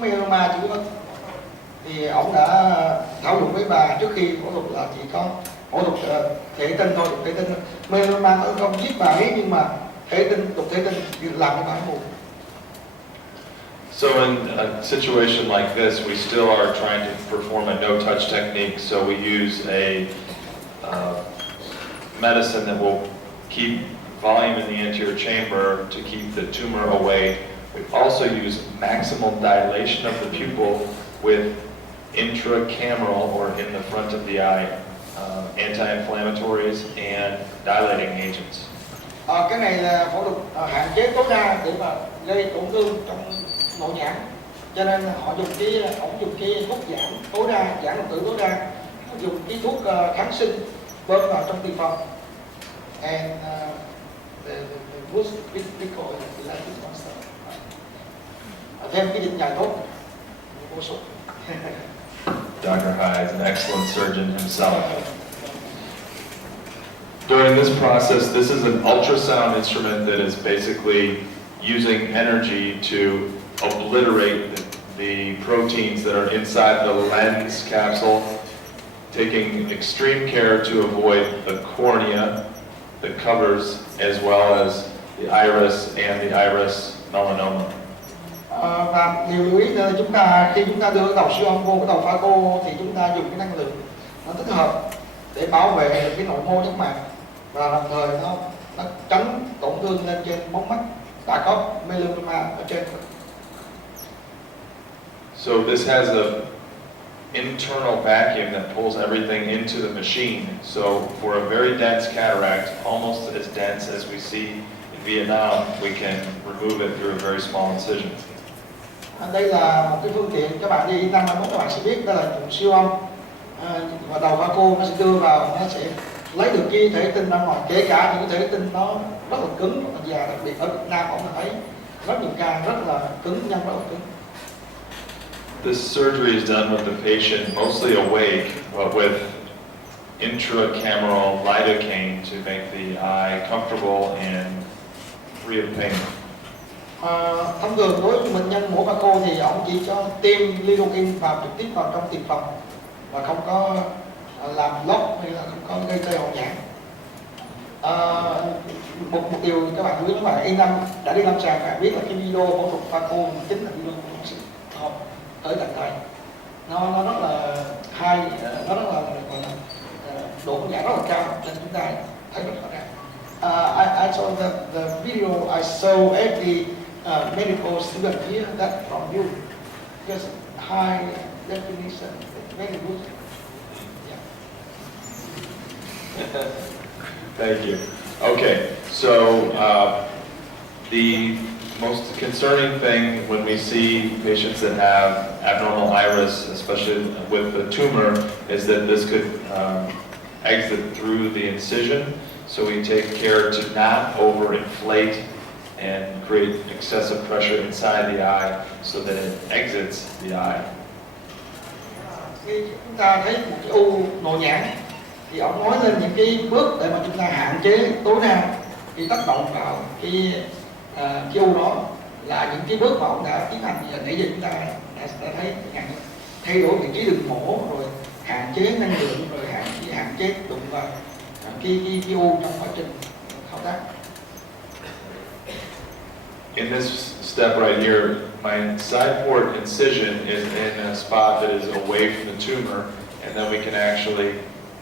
melanoma chỉ có thì ông đã thảo luận với bà trước khi phẫu thuật là chỉ có phẫu thuật thể tinh thôi, thể tinh melanoma nó không giết bà ấy, nhưng mà thể tinh đục thể tinh làm cho bà ấy buồn. So in a situation like this, we still are trying to perform a no-touch technique. So we use a medicine that will keep volume in the anterior chamber to keep the tumor away. We also use maximal dilation of the pupil with intracameral, or in the front of the eye, anti-inflammatories and dilating agents. Cái này là phẫu thuật hạn chế tối đa để mà gây tổn thương trong nội nhãn, cho nên họ dùng cái thuốc giảm tối đa, giảm độc tử tối đa, dùng cái thuốc kháng sinh bơm vào trong tiền phòng, and the thêm cái dịch nhầy tốt bổ sung. Dr. Hai is an excellent surgeon himself. During this process, this is an ultrasound instrument that is basically using energy to obliterate the proteins that are inside the lens capsule, taking extreme care to avoid the cornea that covers, as well as the iris and the iris melanoma. Và điều lưu ý là khi chúng ta đưa cái đầu siêu âm vô cái đầu pha cô thì chúng ta dùng cái năng lượng nó thích hợp để bảo vệ được cái nội mô giác mạc, và đồng thời nó tránh tổn thương lên trên mống mắt đã có melanoma ở trên. So this has a internal vacuum that pulls everything into the machine. So for a very dense cataract, almost as dense as we see in Vietnam, we can remove it through a very small incision. Đây là một cái phương tiện các bạn đi Nam Mai các bạn sẽ biết, đó là dùng siêu âm và đầu pha cô nó sẽ đưa vào, nó sẽ lấy được cái thể tinh ra ngoài, kể cả những thể tinh nó rất là cứng và già, đặc biệt ở Việt Nam ông thấy rất nhiều ca rất là cứng, nhân rất là cứng. This surgery is done with the patient mostly awake, but with intracameral lidocaine to make the eye comfortable and free of pain. Thông thường đối với bệnh nhân mổ pha cô thì ông chỉ cho tiêm lidocaine vào trực tiếp vào trong tiền phòng và không có làm lót hay là không có gây tê hậu nhãn. Một điều các bạn biết, các bạn yên tâm đã đi lâm sàng phải biết là cái video phẫu thuật pha cô chính là video của bác sĩ học tới tận đây, nó rất là hay, nó rất là độ phân giải rất là cao nên chúng ta thấy rất rõ ràng. I saw the video, I saw every medical student here that from you, because high definition, very good. Yeah. Thank you. Okay, so the most concerning thing when we see patients that have abnormal iris, especially with the tumor, is that this could exit through the incision. So we take care to not overinflate and create excessive pressure inside the eye so that it exits the eye. Khi chúng ta thấy một cái u nội nhãn thì ông nói lên những cái bước để mà chúng ta hạn chế tối đa cái tác động vào cái u đó, là những cái bước mà ông đã tiến hành nãy giờ chúng ta đã thấy, thay đổi vị trí đường mổ, rồi hạn chế năng lượng, rồi hạn chế đụng vào cái u trong quá trình thao tác. In this step right here, my side port incision is in a spot that is away from the tumor, and then we can actually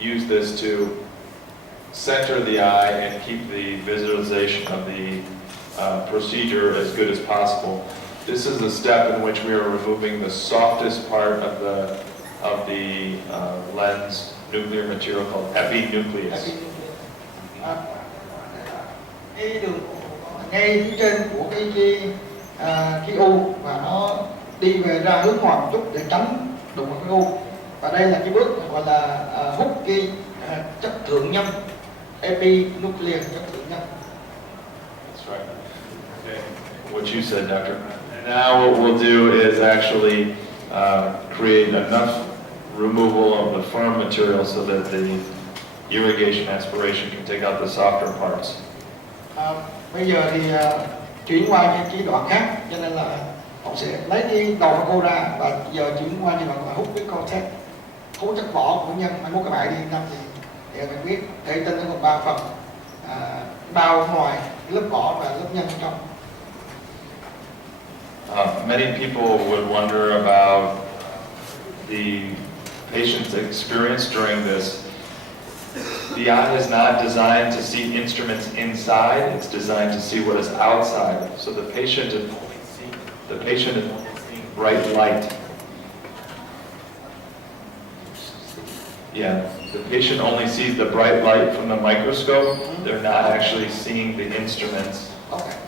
use this to center the eye and keep the visualization of the procedure as good as possible. This is a step in which we are removing the softest part of the lens nuclear material called epinucleus. Cái đường ngay phía trên của cái u và nó đi về ra hướng ngoài một chút để tránh đụng vào cái u, và đây là cái bước gọi là hút cái chất thượng nhân, epinucleus, chất thượng nhân. That's right. Okay. What you said, doctor. Now what we'll do is actually create enough removal of the firm material so that the irrigation aspiration can take out the softer parts. Bây giờ thì chuyển qua những cái đoạn khác, cho nên là họ sẽ lấy cái đầu pha cô ra và giờ chuyển qua như là hút cái cortex, hút chất vỏ của nhân. Mai mốt các bạn đi năm thì bạn biết thể tinh nó gồm 3 phần, bao ở ngoài, lớp vỏ và lớp nhân ở trong. Many people would wonder about the patient's experience during this. The eye is not designed to see instruments inside, it's designed to see what is outside. So the patient is only seeing bright light. Yeah, the patient only sees the bright light from the microscope. They're not actually seeing the instruments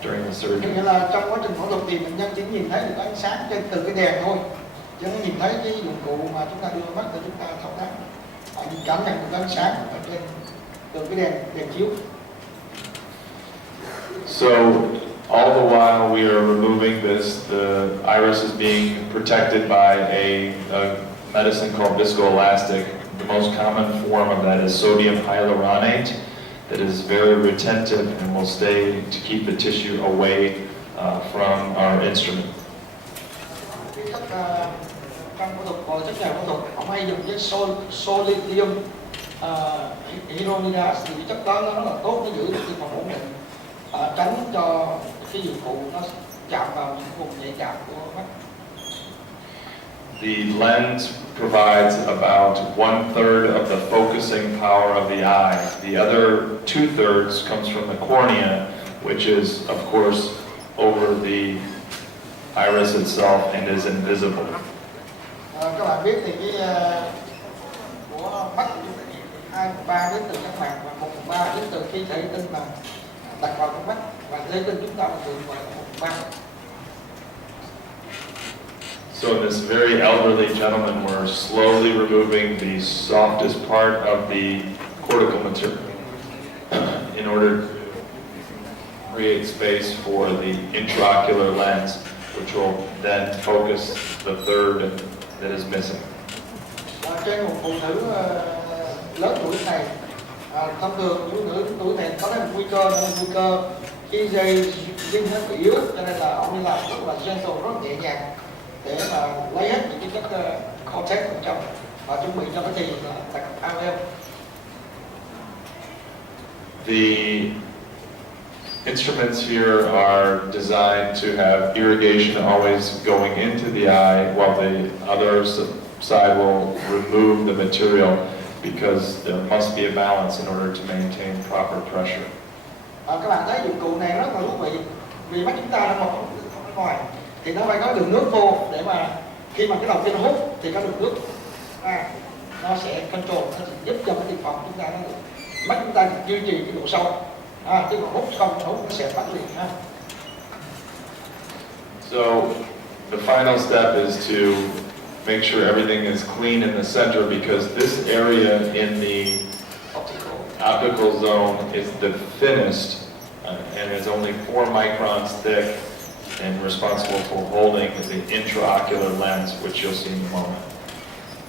during the surgery. Nghĩa là trong quá trình phẫu thuật thì bệnh nhân chỉ nhìn thấy được ánh sáng trên từ cái đèn thôi, chứ không nhìn thấy cái dụng cụ mà chúng ta đưa mắt để chúng ta thao tác. Họ chỉ cảm nhận được ánh sáng ở trên từ cái đèn chiếu. So all the while we are removing this, the iris is being protected by a medicine called viscoelastic. The most common form of that is sodium hyaluronate that is very retentive and will stay to keep the tissue away from our instrument. Trong phẫu thuật và chất nhảy phẫu thuật, họ hay dùng cái solidum hyaluronate, thì cái chất đó nó rất là tốt, nó giữ được cái phòng ổn định, tránh cho cái dụng cụ nó chạm vào những vùng nhạy cảm của mắt. The lens provides about 1/3 of the focusing power of the eye. The other 2/3 comes from the cornea, which is, of course, over the iris itself and is invisible. Các bạn biết thì cái của mắt của chúng ta 2/3 đến từ các màng và 1/3 đến từ khi thể tinh mà đặt vào trong mắt, và thể tinh chúng ta thường gọi là 1/3. So in this very elderly gentleman, we're slowly removing the softest part of the cortical material in order to create space for the intraocular lens, which will then focus the third that is missing. Trên một phụ nữ lớn tuổi này, thông thường phụ nữ tuổi này có một nguy cơ khi dây dinh nó bị yếu, cho nên là ông đi làm rất là gentle, rất nhẹ nhàng để mà lấy hết những cái chất cortex ở trong và chuẩn bị cho cái thì là đặt IOL. The instruments here are designed to have irrigation always going into the eye, while the other side will remove the material because there must be a balance in order to maintain proper pressure. Các bạn thấy dụng cụ này rất là thú vị, vì mắt chúng ta đang ở ngoài thì nó phải có đường nước vô để mà khi mà cái đầu tiên hút thì có đường nước nó sẽ control, nó sẽ giúp cho cái tiêm phòng chúng ta nó mắt chúng ta duy trì cái độ sâu, chứ còn hút không hút nó sẽ bắt liền ha. So the final step is to make sure everything is clean in the center, because this area in the optical zone is the thinnest and is only 4 microns thick and responsible for holding the intraocular lens, which you'll see in a moment.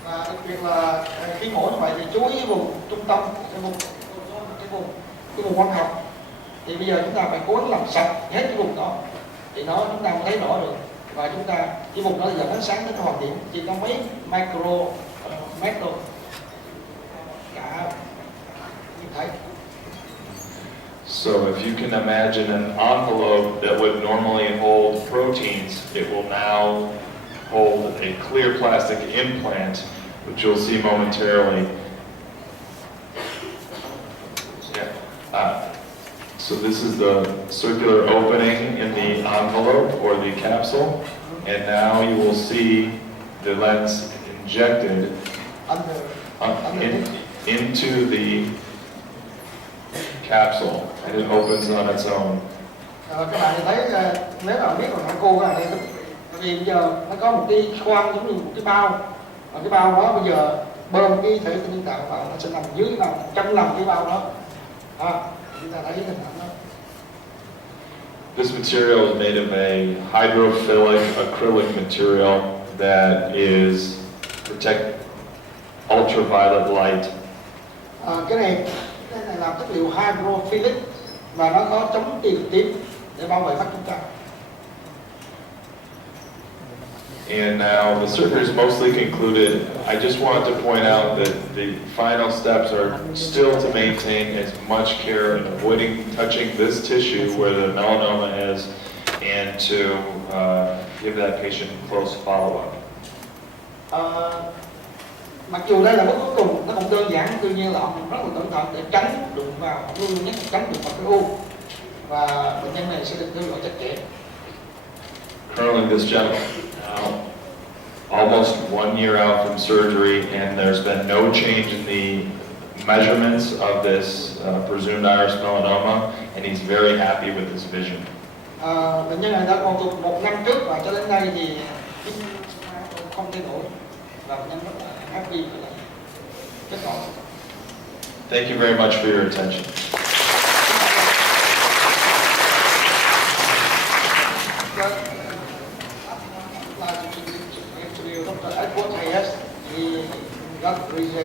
Và đặc biệt là khi mổ như vậy thì chú ý vùng trung tâm, cái vùng quang học. Thì bây giờ chúng ta phải cố gắng làm sạch hết cái vùng đó thì chúng ta mới thấy rõ được, và chúng ta cái vùng đó dẫn ánh sáng đến hoàn điểm chỉ có mấy micro cả như thấy. So if you can imagine an envelope that would normally hold proteins, it will now hold a clear plastic implant, which you'll see momentarily. So this is the circular opening in the envelope or the capsule, and now you will see the lens injected into the capsule, and it opens on its own. Các bạn thấy nếu mà biết còn cô cái này, vì bây giờ nó có một cái khoang giống như một cái bao, và cái bao đó bây giờ bơm cái thể tinh nhân tạo vào, nó sẽ nằm dưới trong lòng cái bao đó. Chúng ta thấy cái hình ảnh đó. This material is made of a hydrophilic acrylic material that is protect ultraviolet light. Cái này làm chất liệu hydrophilic và nó có chống tia cực tím để bảo vệ mắt chúng ta. And now the surgery is mostly concluded. I just wanted to point out that the final steps are still to maintain as much care in avoiding touching this tissue where the melanoma is, and to give that patient close follow-up. Mặc dù đây là bước cuối cùng, nó cũng đơn giản, tuy nhiên là ông rất là cẩn thận để tránh đụng vào, luôn luôn nhất là tránh đụng vào cái u, và bệnh nhân này sẽ được theo dõi chặt chẽ. Currently, this gentleman now almost 1 year out from surgery, and there's been no change in the measurements of this presumed iris melanoma, and he's very happy with his vision. Bệnh nhân này đã phẫu thuật 1 năm trước và cho đến nay thì không thay đổi, và bệnh nhân rất là happy với kết quả. Thank you very much for your attention. Dr. AHATSC, he got